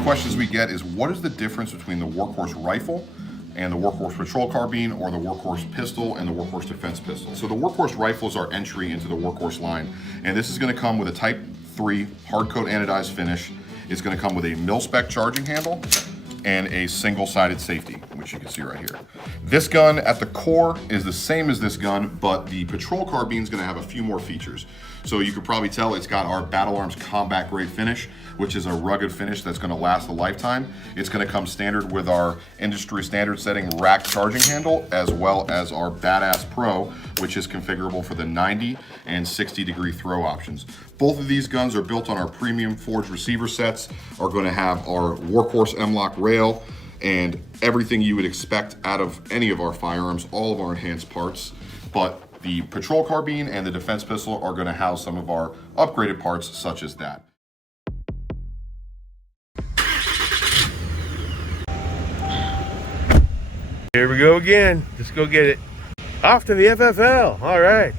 the questions we get is, what is the difference between the Workhorse rifle and the Workhorse patrol carbine, or the Workhorse pistol and the Workhorse defense pistol? So the Workhorse rifle is our entry into the Workhorse line, and this is going to come with a Type 3 hard coat anodized finish. It's going to come with a mil-spec charging handle and a single-sided safety, which you can see right here. This gun at the core is the same as this gun, but the patrol carbine is going to have a few more features. So you could probably tell it's got our Battle Arms combat grade finish, which is a rugged finish that's going to last a lifetime. It's going to come standard with our industry standard setting rack charging handle, as well as our Badass Pro, which is configurable for the 90 and 60 degree throw options. Both of these guns are built on our premium forged receiver sets, are going to have our Workhorse M-LOK rail and everything you would expect out of any of our firearms, all of our enhanced parts. But the patrol carbine and the defense pistol are going to house some of our upgraded parts, such as that. Here we go again. Let's go get it. Off to the FFL. All right.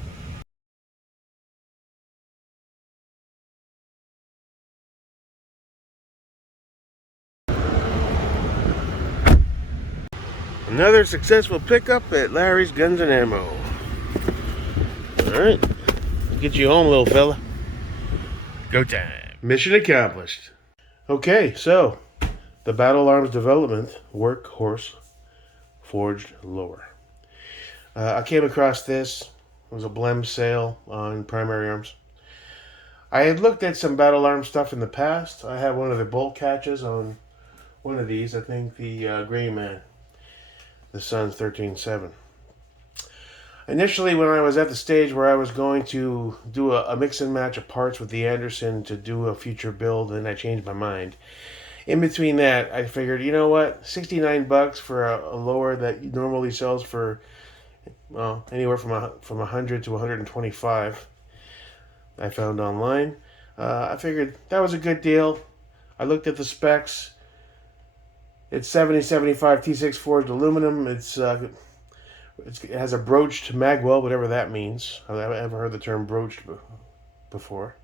Another successful pickup at Larry's Guns and Ammo. All right. Get you home, little fella. Go time. Mission accomplished. Okay, so the Battle Arms Development Workhorse Forged Lower. I came across this. It was a blem sale on Primary Arms. I had looked at some Battle Arms stuff in the past. I had one of the bolt catches on one of these. I think the Gray Man, the Suns 13.7. Initially, when I was at the stage where I was going to do a mix and match of parts with the Anderson to do a future build, and I changed my mind. In between that, I figured, you know what, $69 for a lower that normally sells for, well, anywhere from 100 to 125. I found online. I figured that was a good deal. I looked at the specs. It's 7075 T6 forged aluminum. It has a broached magwell, whatever that means. I've never heard the term broached before.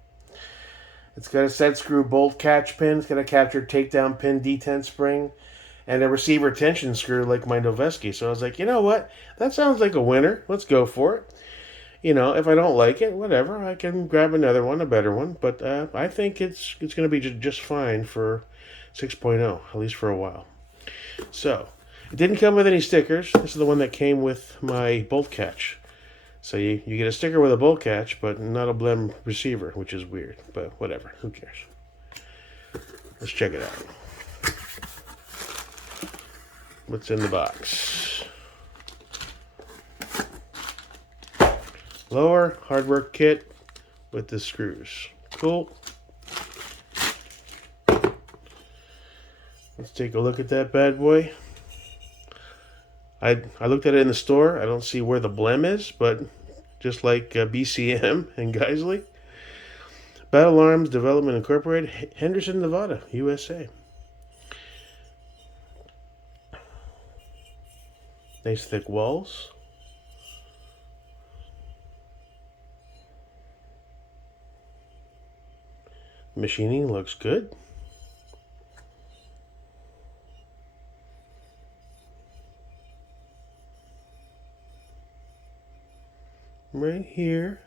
It's got a set screw bolt catch pin. It's got a captured takedown pin detent spring and a receiver tension screw like my Noveski. So I was like, you know what? That sounds like a winner. Let's go for it. You know, if I don't like it, whatever, I can grab another one, a better one. But I think it's going to be just fine for 6.0, at least for a while. So, it didn't come with any stickers. This is the one that came with my bolt catch. So you get a sticker with a bolt catch, but not a blem receiver, which is weird. But whatever, who cares? Let's check it out. What's in the box? Lower hardware kit with the screws. Cool. Let's take a look at that bad boy. I looked at it in the store. I don't see where the blem is, but just like BCM and Geisley. Battle Arms Development Incorporated, Henderson, Nevada, USA. Nice thick walls. Machining looks good. Right here.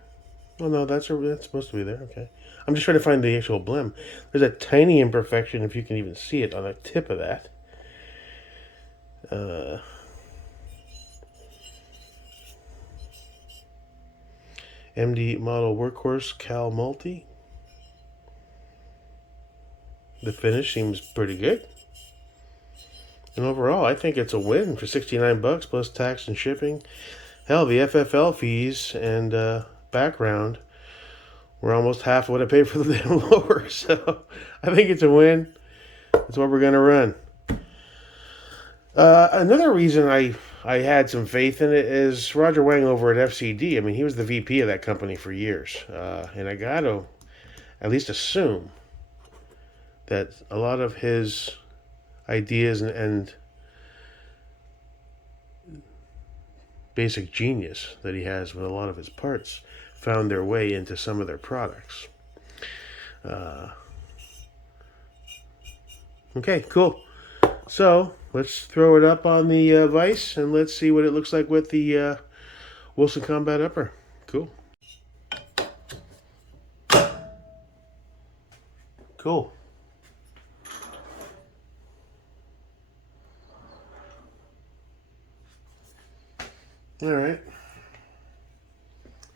Oh no, that's supposed to be there. Okay. I'm just trying to find the actual blem. There's a tiny imperfection, if you can even see it, on the tip of that. MD model Workhorse Cal Multi. The finish seems pretty good. And overall, I think it's a win for $69 plus tax and shipping. Hell, the FFL fees and background were almost half what I paid for the damn lower. So I think it's a win. That's what we're going to run. Another reason I had some faith in it is Roger Wang over at FCD. I mean, he was the VP of that company for years. And I got to at least assume that a lot of his ideas and basic genius that he has with a lot of his parts found their way into some of their products. Okay, cool. So let's throw it up on the vise and let's see what it looks like with the Wilson Combat Upper. Cool. Cool. All right.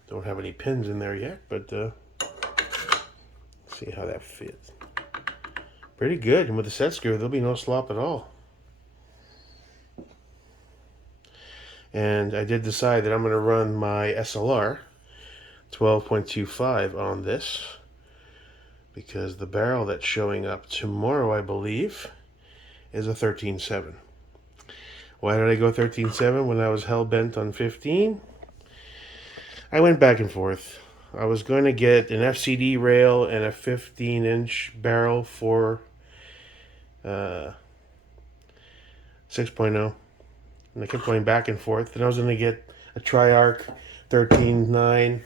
Don't have any pins in there yet, but see how that fits. Pretty good. And with the set screw, there'll be no slop at all. And I did decide that I'm going to run my SLR 12.25 on this because the barrel that's showing up tomorrow, I believe, is a 13.7. Why did I go 13.7 when I was hell-bent on 15? I went back and forth. I was going to get an FCD rail and a 15-inch barrel for 6.0. And I kept going back and forth. Then I was going to get a Triarch 13.9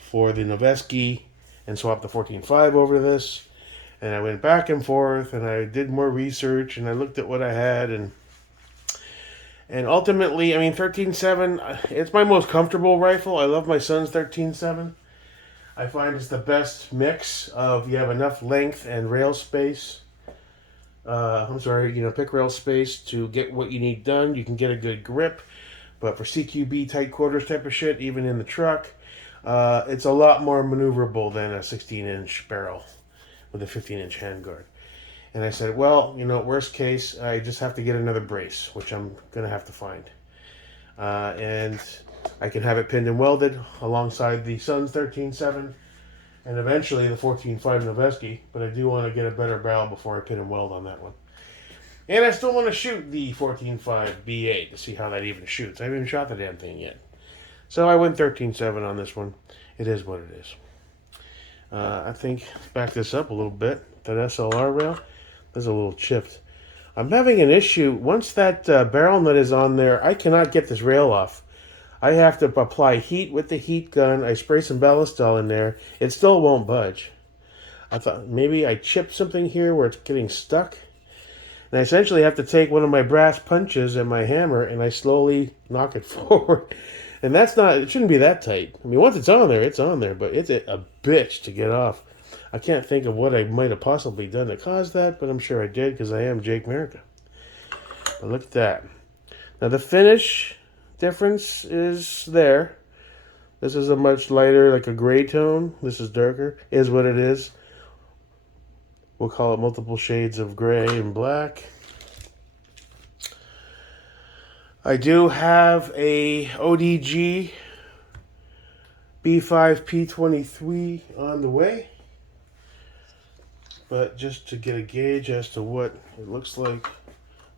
for the Noveski and swap the 14.5 over to this. And I went back and forth and I did more research and I looked at what I had and ultimately, I mean, 13.7, it's my most comfortable rifle. I love my son's 13.7. I find it's the best mix of you have enough length and rail space. Pick rail space to get what you need done. You can get a good grip, but for CQB tight quarters type of shit, even in the truck, it's a lot more maneuverable than a 16-inch barrel with a 15-inch handguard. And I said, well, worst case, I just have to get another brace, which I'm going to have to find. And I can have it pinned and welded alongside the son's 13.7 and eventually the 14.5 Noveski, but I do want to get a better barrel before I pin and weld on that one. And I still want to shoot the 14.5 B.A.D to see how that even shoots. I haven't even shot the damn thing yet. So I went 13.7 on this one. It is what it is. I think, let's back this up a little bit. That SLR rail is a little chipped. I'm having an issue. Once that barrel nut is on there, I cannot get this rail off. I have to apply heat with the heat gun. I spray some Ballistol in there. It still won't budge. I thought maybe I chipped something here where it's getting stuck. And I essentially have to take one of my brass punches and my hammer and I slowly knock it forward. And it shouldn't be that tight. I mean, once it's on there, but it's a bitch to get off. I can't think of what I might have possibly done to cause that, but I'm sure I did because I am Jake America. But look at that. Now the finish difference is there. This is a much lighter, like a gray tone. This is darker, is what it is. We'll call it multiple shades of gray and black. I do have a ODG B5 P23 on the way. But just to get a gauge as to what it looks like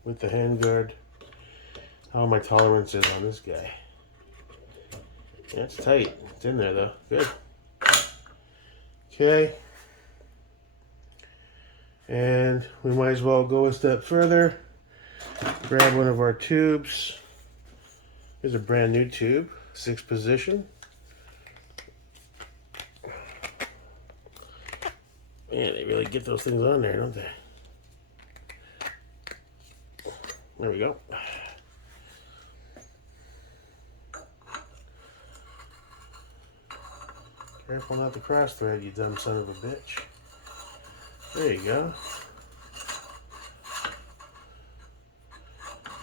with the handguard, how my tolerance is on this guy. Yeah, it's tight. It's in there though. Good. Okay. And we might as well go a step further. Grab one of our tubes. Here's a brand new tube, 6 position. Man, they really get those things on there, don't they? There we go. Careful not to cross thread, you dumb son of a bitch. There you go.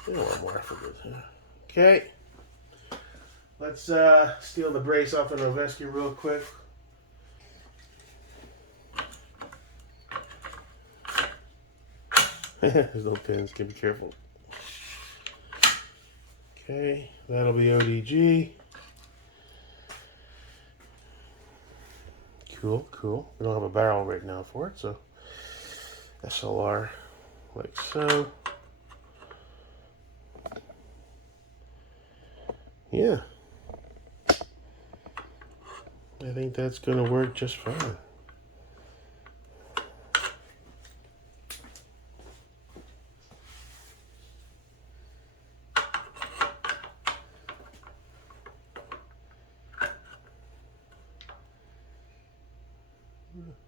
A little more for this, huh? Okay. Let's steal the brace off the Noveski real quick. There's no pins, be careful. Okay, that'll be ODG. Cool. We don't have a barrel right now for it, so SLR like so. Yeah. I think that's going to work just fine.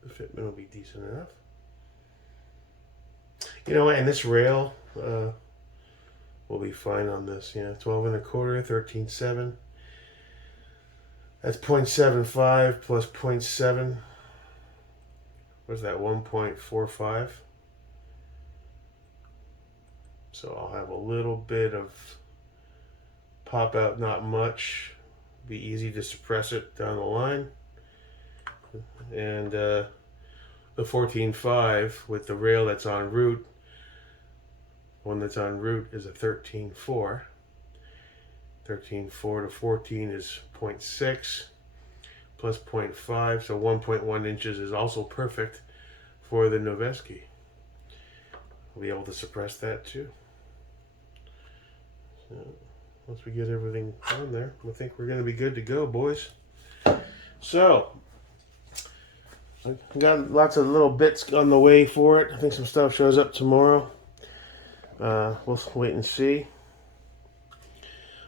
The Fitment will be decent enough. You know what? And this rail will be fine on this. Yeah, 12 and a quarter, 13.7. That's 0.75 plus 0.7. What's that? 1.45. So I'll have a little bit of pop out, not much. Be easy to suppress it down the line. And the 14.5 with the rail that's en route. One that's en route is a 13.4. 13.4 to 14 is 0.6 plus 0.5, so 1.1 inches is also perfect for the Noveski. We'll be able to suppress that too. So once we get everything on there, I think we're going to be good to go, boys. So I got lots of little bits on the way for it. I think some stuff shows up tomorrow. We'll wait and see.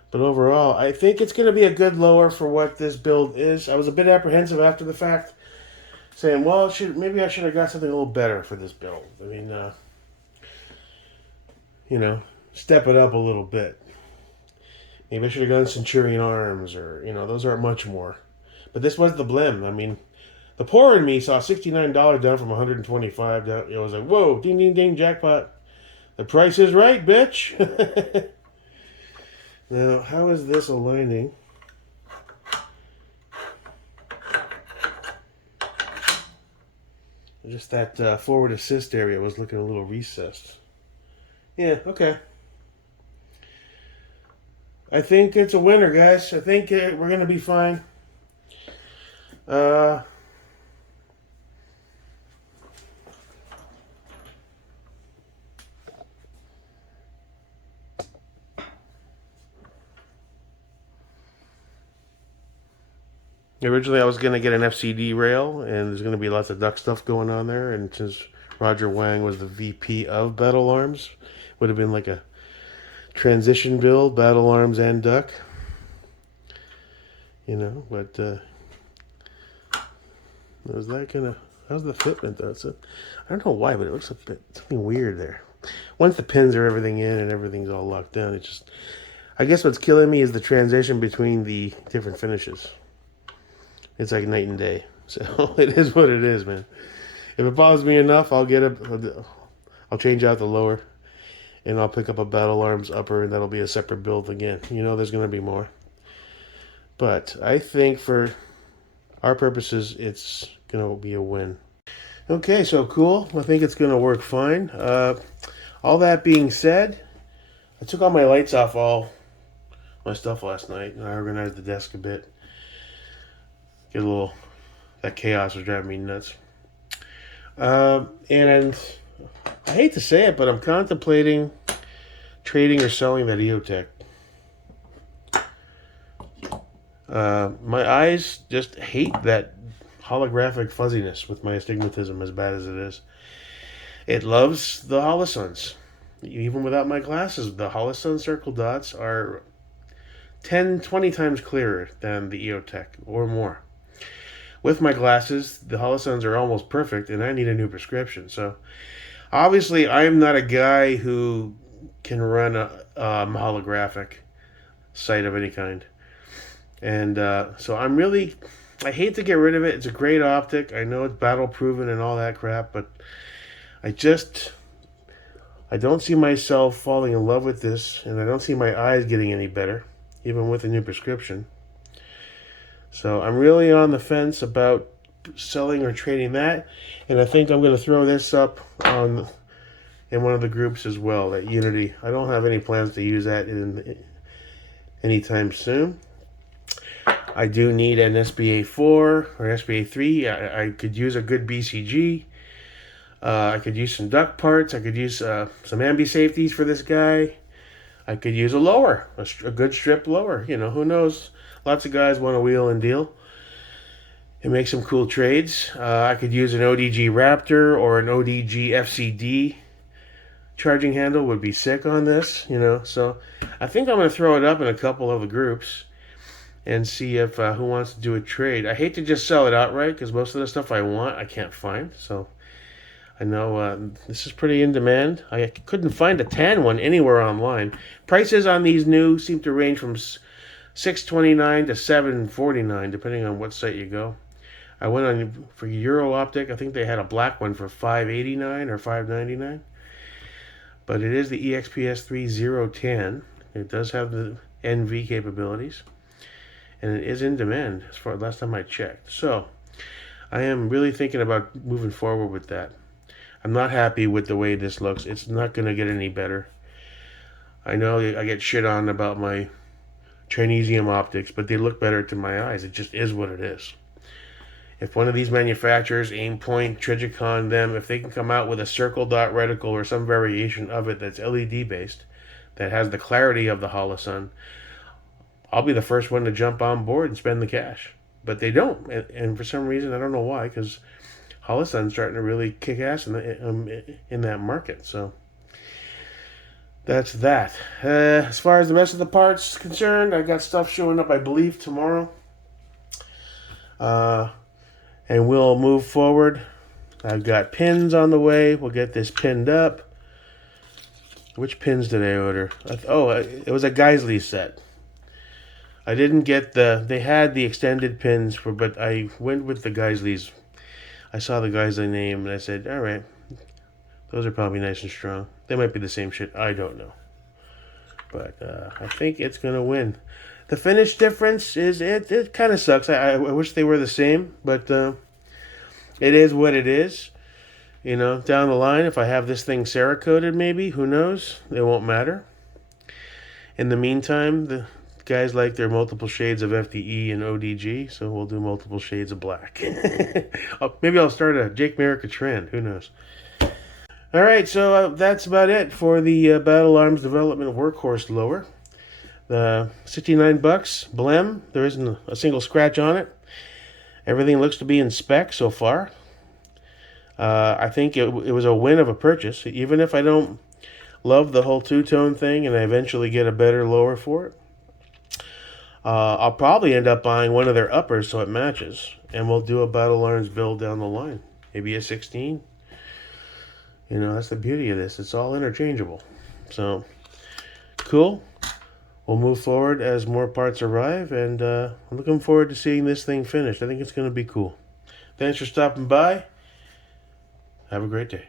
But overall, I think it's going to be a good lower for what this build is. I was a bit apprehensive after the fact, saying, well, maybe I should have got something a little better for this build. I mean, step it up a little bit. Maybe I should have gone Centurion arms, or, those aren't much more. But this was the blim. I mean, the poor in me saw $69 down from $125 down. It was like, whoa, ding, ding, ding, jackpot. The price is right, bitch. Now, how is this aligning? Just that forward assist area was looking a little recessed. Yeah, okay. I think it's a winner, guys. I think we're going to be fine. Originally, I was going to get an FCD rail, and there's going to be lots of duck stuff going on there. And since Roger Wang was the VP of Battle Arms, would have been like a transition build, Battle Arms and duck. But was that gonna? How's the fitment though? I don't know why, but it looks a bit something weird there. Once the pins are everything in and everything's all locked down, it just. I guess what's killing me is the transition between the different finishes. It's like night and day. So it is what it is, man. If it bothers me enough, I'll change out the lower, and I'll pick up a Battle Arms upper, and that'll be a separate build again. There's going to be more. But I think for our purposes, it's going to be a win. Okay, so cool. I think it's going to work fine. All that being said, I took all my lights off all my stuff last night, and I organized the desk a bit. That chaos was driving me nuts. And I hate to say it, but I'm contemplating trading or selling that EOTech. My eyes just hate that holographic fuzziness with my astigmatism, as bad as it is. It loves the Holosuns. Even without my glasses, the Holosun circle dots are 10, 20 times clearer than the EOTech, or more. With my glasses, the Holosuns are almost perfect, and I need a new prescription. So, obviously, I'm not a guy who can run a holographic sight of any kind. And so I hate to get rid of it. It's a great optic. I know it's battle proven and all that crap, but I don't see myself falling in love with this, and I don't see my eyes getting any better, even with a new prescription. So I'm really on the fence about selling or trading that, and I think I'm going to throw this up in one of the groups as well, that Unity. I don't have any plans to use that anytime soon. I do need an SBA4 or SBA3. I could use a good BCG. I could use some duck parts. I could use some ambi safeties for this guy. I could use a lower, a good strip lower. Who knows? Lots of guys want to wheel and deal and make some cool trades. I could use an ODG Raptor or an ODG FCD. Charging handle would be sick on this, So I think I'm going to throw it up in a couple of the groups and see if who wants to do a trade. I hate to just sell it outright because most of the stuff I want I can't find. So I know this is pretty in demand. I couldn't find a tan one anywhere online. Prices on these new seem to range from $629 to $749, depending on what site you go. I went on for Euro Optic. I think they had a black one for $589 or $599. But it is the EXPS 3010. It does have the NV capabilities, and it is in demand as far last time I checked. So I am really thinking about moving forward with that. I'm not happy with the way this looks. It's not going to get any better. I know I get shit on about my Chinesium optics, but they look better to my eyes. It just is what it is. If one of these manufacturers, Aimpoint, Trijicon, them, if they can come out with a circle dot reticle or some variation of it that's LED based, that has the clarity of the Holosun, I'll be the first one to jump on board and spend the cash. But they don't, and for some reason I don't know why, because Holosun's starting to really kick ass in that market. So that's that. As far as the rest of the parts concerned, I got stuff showing up, I believe, tomorrow. And we'll move forward. I've got pins on the way. We'll get this pinned up. Which pins did I order? It was a Geisley set. I didn't get they had the extended pins but I went with the Geisleys. I saw the Geisley name and I said, all right, those are probably nice and strong. They might be the same shit. I don't know. But I think it's going to win. The finish difference is, it kind of sucks. I wish they were the same, but it is what it is. You know, down the line, if I have this thing Cerakoted maybe, who knows? It won't matter. In the meantime, the guys like their multiple shades of FDE and ODG, so we'll do multiple shades of black. Maybe I'll start a Jake Merica trend. Who knows? All right, so that's about it for the Battle Arms Development Workhorse lower. The $69, blem. There isn't a single scratch on it. Everything looks to be in spec so far. I think it was a win of a purchase, even if I don't love the whole two-tone thing and I eventually get a better lower for it. I'll probably end up buying one of their uppers so it matches, and we'll do a Battle Arms build down the line. Maybe a 16. You know, that's the beauty of this. It's all interchangeable. So, cool. We'll move forward as more parts arrive, and I'm looking forward to seeing this thing finished. I think it's going to be cool. Thanks for stopping by. Have a great day.